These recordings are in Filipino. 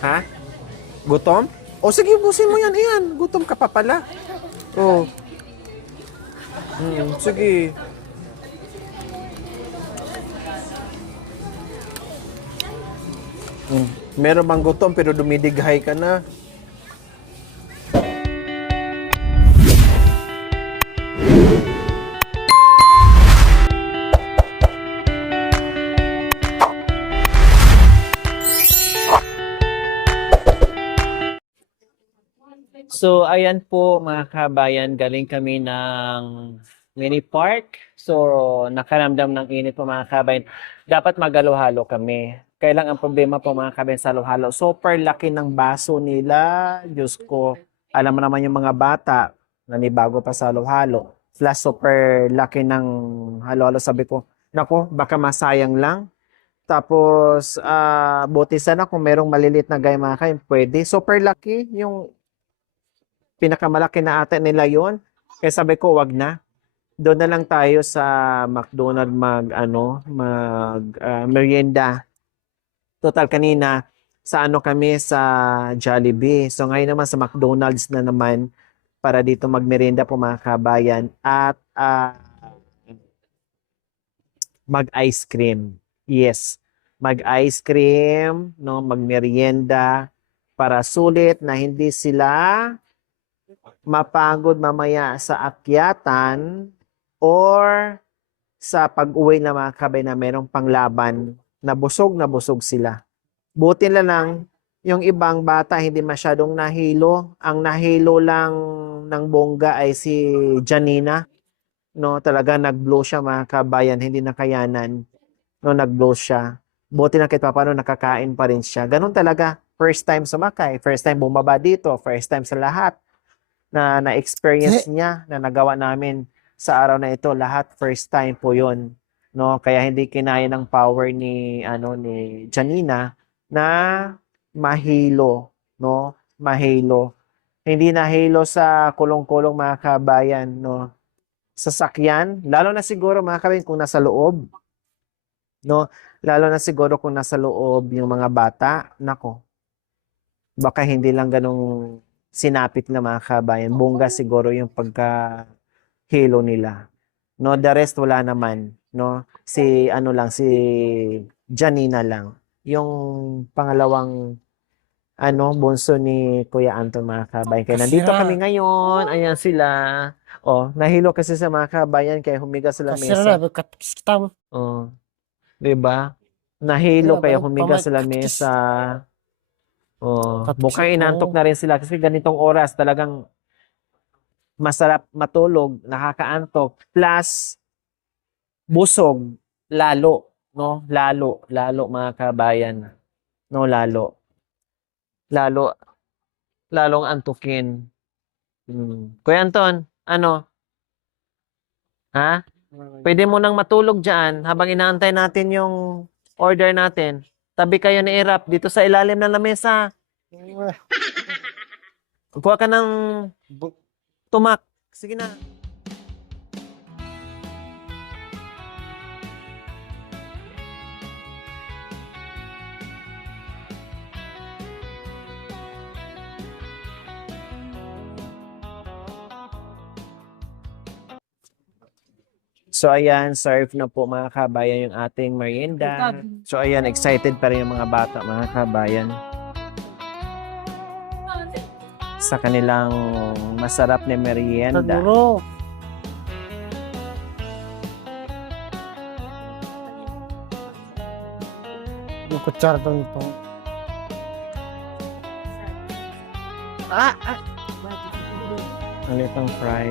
Ha? Gutom? O sige, ubusin mo yan. Ayan, gutom ka pa pala. Oh, sige. Meron bang gutom pero dumidighay ka na? So, ayan po mga kabayan, galing kami ng mini park. So, nakaramdam ng init po mga kabayan. Dapat magalo-halo kami. Kailang ang problema po mga kabayan sa halo-halo. Super laki ng baso nila. Diyos ko, alam mo naman yung mga bata, nanibago pa sa halo-halo. Plus, super laki ng halo-halo. Sabi ko, nako, baka masayang lang. Tapos, buti sana kung merong malilit na gaya mga kabayan, pwede. Super laki yung pinakamalaki na ata nila yon. Kaya sabi ko, wag na. Doon na lang tayo sa McDonald merienda. Total kanina sa kami sa Jollibee. So ngayon naman sa McDonald's na naman para dito magmerienda po mga kabayan at mag-ice cream. Yes, mag-ice cream, no, magmerienda para sulit na hindi sila mapagod mamaya sa akyatan or sa pag-uwi na mga kabay na merong panglaban na busog sila. Buti na lang, yung ibang bata hindi masyadong nahilo. Ang nahilo lang ng bongga ay si Janina. No, talaga nag-blow siya mga kabayan, hindi nakayanan. No, nag-blow siya. Buti na kahit paano nakakain pa rin siya. Ganun talaga. First time sumakay, first time bumaba dito, first time sa lahat na na-experience niya, na nagawa namin sa araw na ito, lahat first time po 'yon, no? Kaya hindi kinaya ng power ni Janina na mahilo, no? Mahilo. Hindi nahilo sa kulong-kulong mga kabayan, no? Sasakyan, lalo na siguro mga kabayan kung nasa loob, no? Lalo na siguro kung nasa loob yung mga bata, nako. Baka hindi lang ganong sinapit na mga kabayan. Bongga siguro yung pagka-halo nila. No, the rest wala naman, no? Si si Janina lang. Yung pangalawang bunso ni Kuya Anton mga kabayan. Kaya nandito kami ngayon. Ayan sila. Oh, nahilo kasi sa mga kabayan kaya humiga sa lamesa. Oh, 'di ba? Nahilo kaya humiga sa lamesa. Oh, mukhang inantok na rin sila kasi ganitong oras talagang masarap matulog, nakakaantok, plus busog, lalo, no? Lalo mga kabayan, no? Lalo, lalong antukin. Kuya Anton, ano? Ha? Pwede mo nang matulog dyan habang inaantay natin yung order natin. Tabi kayo ni Irap dito sa ilalim ng lamesa. Kuha ka ng tumak. Sige na. So ayan, serve na po mga kabayan yung ating merienda. So ayan, excited pa rin yung mga bata mga kabayan sa kanilang masarap na merienda. Yung kutsara doon ito. Ang litong fry.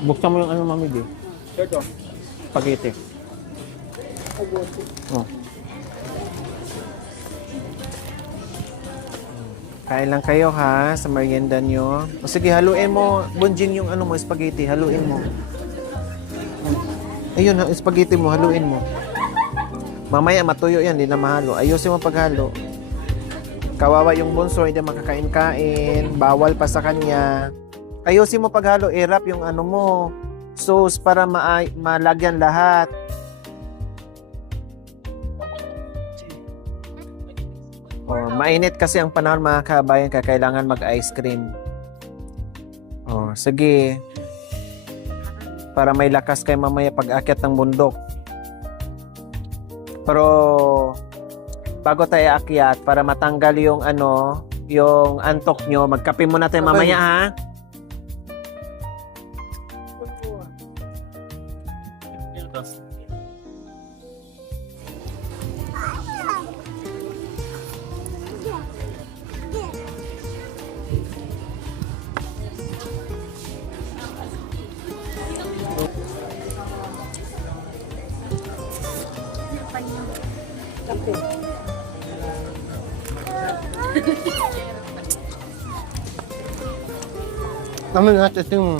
Buksan mo yung ano, Mami D. Spaghetti. Oh. Kain lang kayo ha, sa merienda nyo. O sige, haluin mo, Bunjing, yung ano mo, spaghetti, haluin mo. Ayun, spaghetti mo, haluin mo. Mamaya matuyo yan, hindi na mahalo. Ayusin mo paghalo. Kawawa yung bunso, hindi makakain-kain. Bawal pa sa kanya. Ayusin mo paghalo, i-wrap yung ano mo, sauce para malagyan lahat. Oh, mainit kasi ang panahon mga kabayan, kaya kailangan mag-ice cream. Oh, sige. Para may lakas kayo mamaya pag-akyat ng bundok. Pero bago tayo akyat, para matanggal yung ano, yung antok nyo, magkape muna tayo mamaya ha. Naman nga ito yung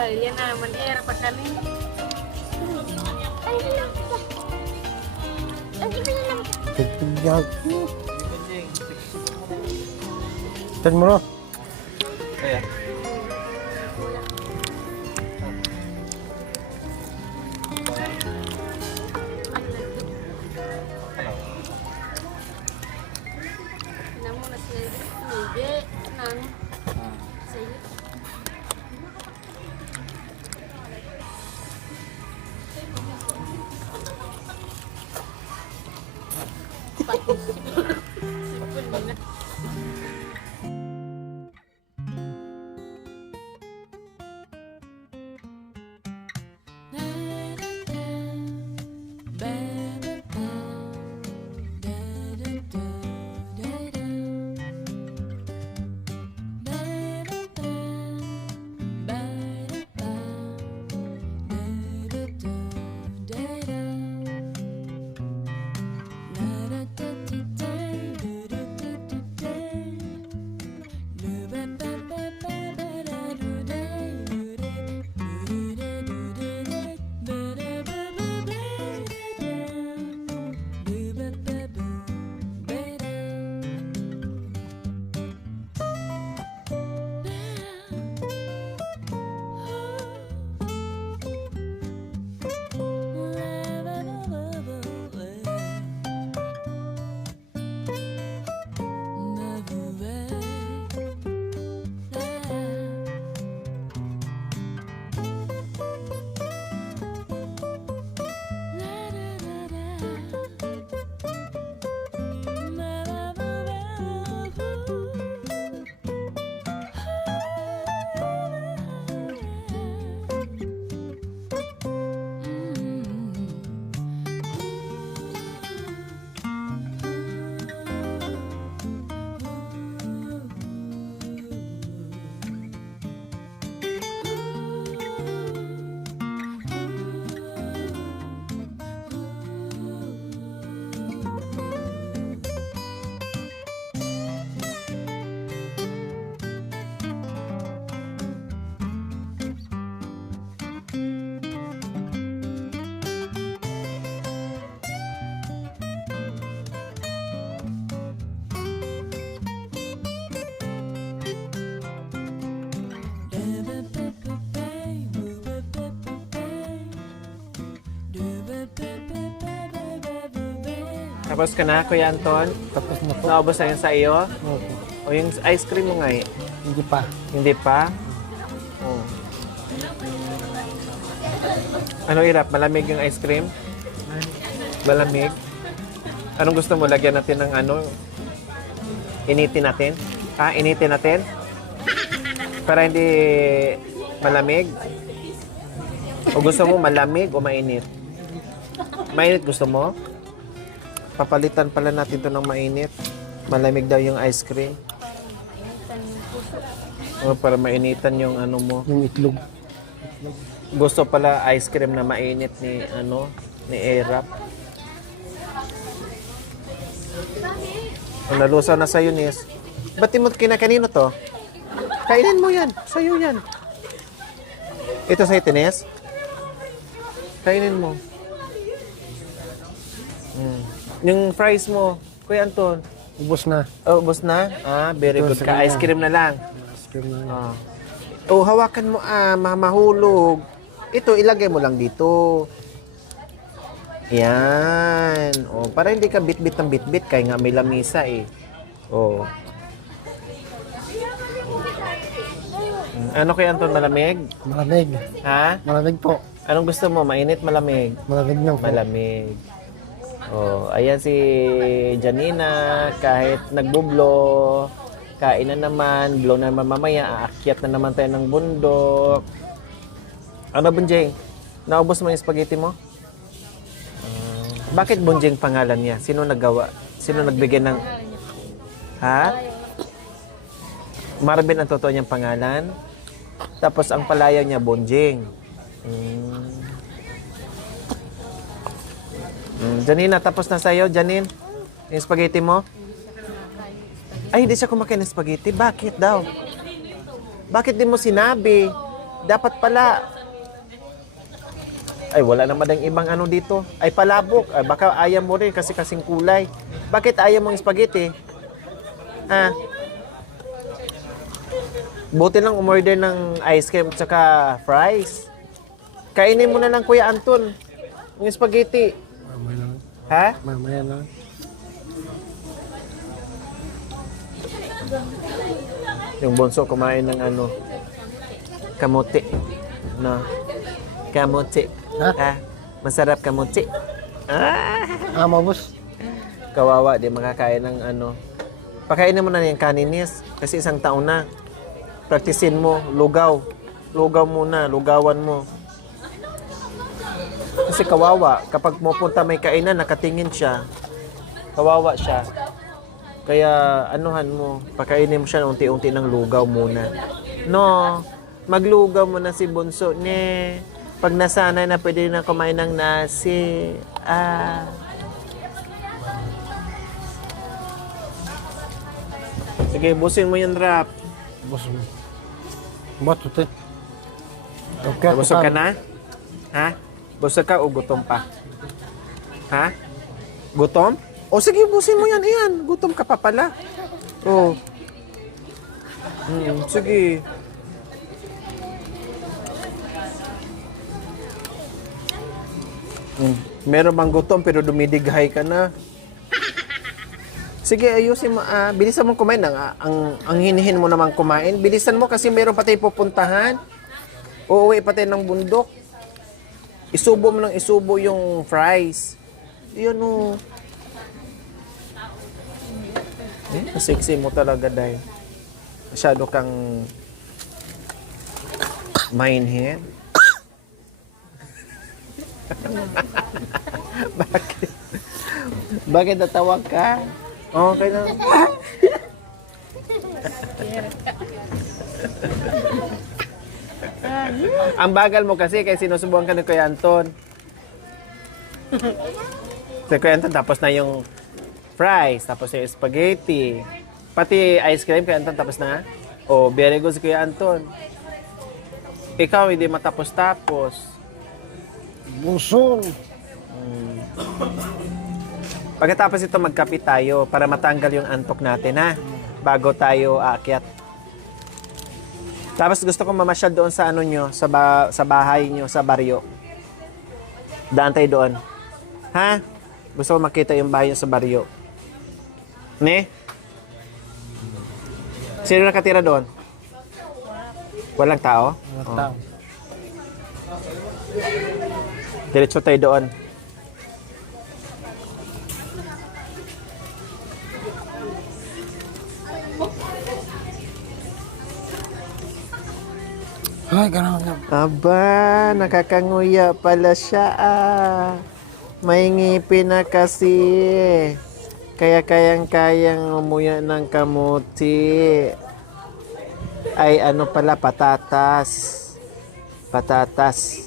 Kalian naman era pa kami. pagpigyan. Tignan mo na. Namun nasi nige nang sayo. Tapos ka na, Kuya Anton? Tapos na po. Naubos na yun sa iyo? Opo. O yung ice cream mo nga eh? Hindi pa. Hindi pa? Oh. Ano irap? Malamig yung ice cream? Malamig? Anong gusto mo? Lagyan natin ng ano? Initin natin? Ha? Initin natin? Para hindi malamig? O gusto mo malamig o mainit? Mainit gusto mo? Papalitan pala natin to ng mainit. Malamig daw yung ice cream. O, para mainitan yung ano mo. Yung itlog. Gusto pala ice cream na mainit ni ano, ni Erap. O, nalusaw na sa'yo, Nis. Ba't mo kinakanino to? Kainin mo yan. Sa'yo yan. Ito sa'yo, Tines? Kainin mo. Yung fries mo, Kuya Anton. Ubos na. Oh, ubos na? Ah, very Ito, good sa ka. kanya. Ice cream na lang. Ice cream na. Ah. Oh, hawakan mo mahulog. Ito, ilagay mo lang dito. Yan. Oh, para hindi ka bit-bit ng bit-bit kaya nga may lamisa eh. Oh. Ano kaya Anton, malamig? Malamig. Ha? Malamig po. Anong gusto mo? Mainit, malamig? Malamig lang po. Malamig. Oh, ayan si Janina, kahit nagbublo, kain na naman, blow na naman mamaya, aakyat na naman tayo ng bundok. Ano, Bunjing? Naubos mo yung spaghetti mo? Bakit Bunjing pangalan niya? Sino naggawa? Sino nagbigay ng... Ha? Marvin ang totoo niyang pangalan. Tapos ang palayaw niya, Bunjing. Janina, tapos na sa'yo, Janine? Yung spaghetti mo? Ay, hindi siya kumakain ng spaghetti. Bakit daw? Bakit di mo sinabi? Dapat pala. Ay, wala naman ang ibang ano dito. Ay, palabok. Ay, baka ayaw mo rin kasi kasing kulay. Bakit ayaw mo yung spaghetti? Ha? Buti lang umorder ng ice cream at saka fries. Kainin mo na lang, Kuya Anton. Yung spaghetti. Mamaya lang. Ha? Mamaya lang. Yung bunso kumain ng ano, kamote. No? Kamote. Ha? Masarap kamote. Ah! Mabos. Kawawa, di makakain ng ano. Pakainin mo na yung kaninis. Kasi isang taon na. Praktisin mo, lugaw. Lugaw muna, lugawan mo. Kasi kawawa, kapag pupunta may kainan, nakatingin siya. Kawawa siya. Kaya anuhan mo, pakainin mo siya unti-unti ng lugaw muna. No, maglugaw mo na si Bunso. Ne, pag nasanay na pwede na kumain ng nasi. Ah. Sige, busin mo yung rap. Ubos mo. Ba't ito? Okay, Busog ka na? Ha? Busog ka o gutom pa? Ha? Gutom? O sige, busin mo yan. Ayan, gutom ka pa pala. O. Sige. Meron bang gutom pero dumidighay ka na? Sige, ayusin mo. Bilisan mo kumain. Ang hinihin mo naman kumain. Bilisan mo kasi meron pa tayo pupuntahan. Uuwi pa tayo ng bundok. Isubo mo ng isubo yung fries. Yun o. Sexy mo talaga, Day. Masyado kang mindhead. Bakit? Bakit natawag ka? Okay na. Ang bagal mo kasi sinusubukan ka ni Kuya Anton. Si Kuya Anton tapos na yung fries, tapos yung spaghetti. Pati ice cream, Kuya Anton tapos na. Oh, very good si Kuya Anton. Ikaw hindi matapos-tapos. Busog. Pagkatapos ito magkape tayo para matanggal yung antok natin ha. Bago tayo aakyat. Tapos gusto ko mamasyal doon sa ano nyo, sa bahay nyo, sa baryo. Daan tayo doon. Ha? Gusto ko makita yung bahay niyo sa baryo. Ne? Sino nakatira doon? Walang tao? Mga tao. Diretso tayo doon. Ay, ganun na. Aba, nakakanguya pala siya ah. May ngipin na kasi. Kaya kayang-kayang umuya ng kamuti. Ay ano pala, patatas. Patatas.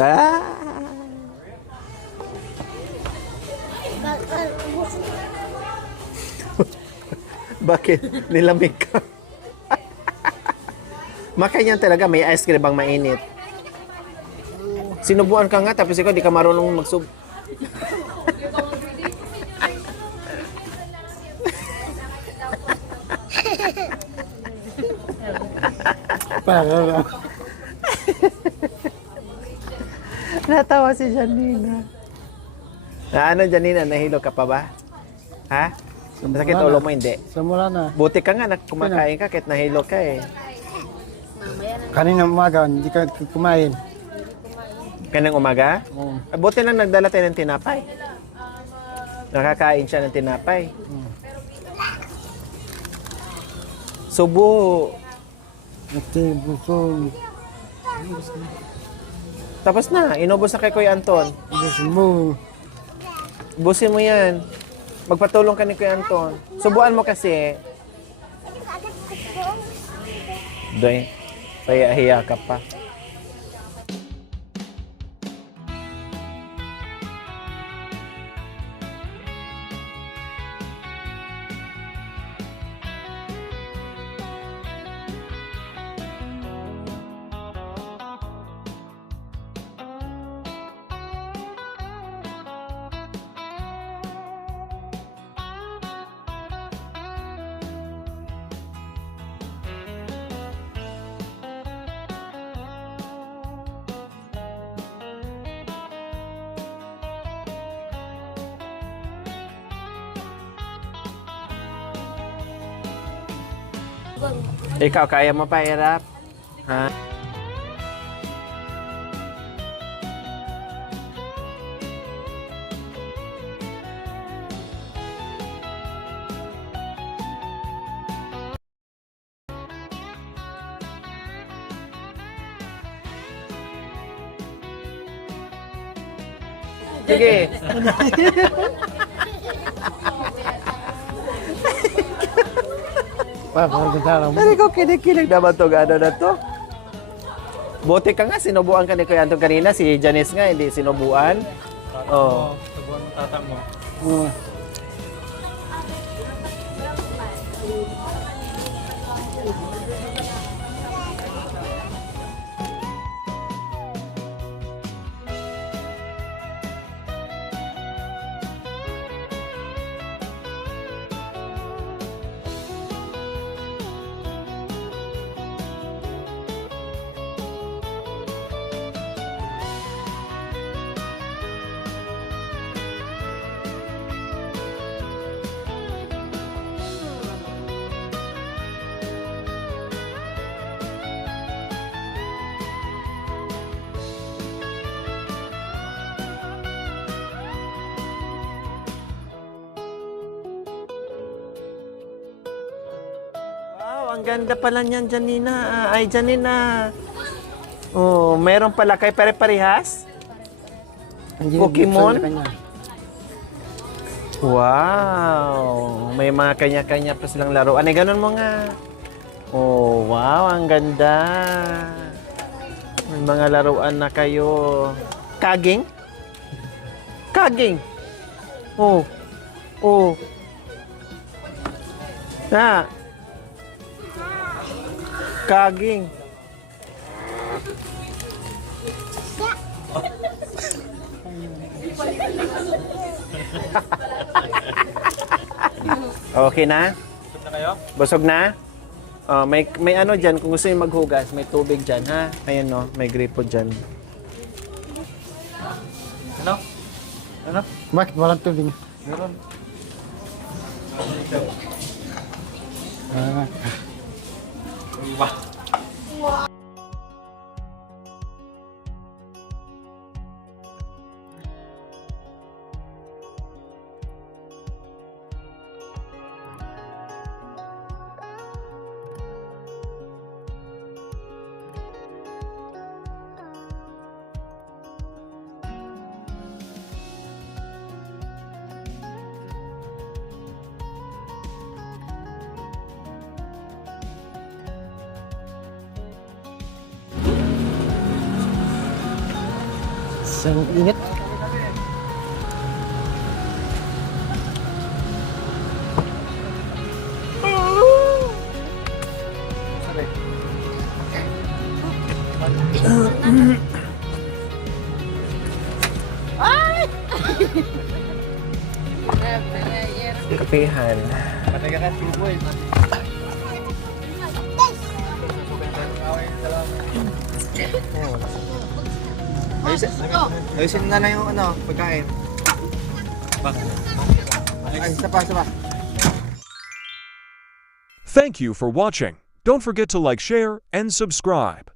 Ah! Bakit? Nilamig ka? Makanyan talaga, may ice cream bang mainit. Sinubuan ka nga, tapos ikaw di ka marunong magsub... Para. Natawa si Janina. Ano, Janina? Nahilo ka pa ba? Ha? Masakit ulo mo, hindi. Simula na. Buti ka nga, kumakain ka kahit nahilo ka eh. Mamaya na Kanina umaga, hindi ka kumain. Kanang umaga? Oo. Buti lang nagdala tayo ng tinapay. Nakakain siya ng tinapay. Subo. Ate, busog. Tapos na, inubos na kay Kuya Anton. Gusto mo. Busin mo yan. Magpatulong ka ni Kuya Anton. Subuan mo kasi. Doy, hiya ka pa. Ikaw, kaya mo pa hirap? Ha? Sige. Para mo. Dari ko kinikilig naman to ano na to. Buti ka nga, sinubuan ka ni Kuya Anton kanina. Si Janice nga, hindi sinubuan. Oh. Subuan mo tata mo. Oo. Wow, ang ganda pala niyan, Janina. Ay, Janina. Oh, meron pala kay pare-parehas? Hindi Pokemon? gusto niya kanya. Wow! May mga kanya-kanya pa silang laruan. Ay, ganun mo nga. Oh, wow, ang ganda. May mga laruan na kayo. Kaging? Kaging? Oh. Oh. Na. Kaging. Okay na? Busog na kayo? Busog na? Oh, may ano diyan kung gusto niyo maghugas, may tubig diyan ha. Ayan no, may gripo diyan. Ano? Ano? Bakit walang tubig? Meron. Ah, isang init. Kapihan. Patay ka boy. Ayusin na lang yung ano, pagkain. Ay, isa pa. Thank you for watching. Don't forget to like, share, and subscribe.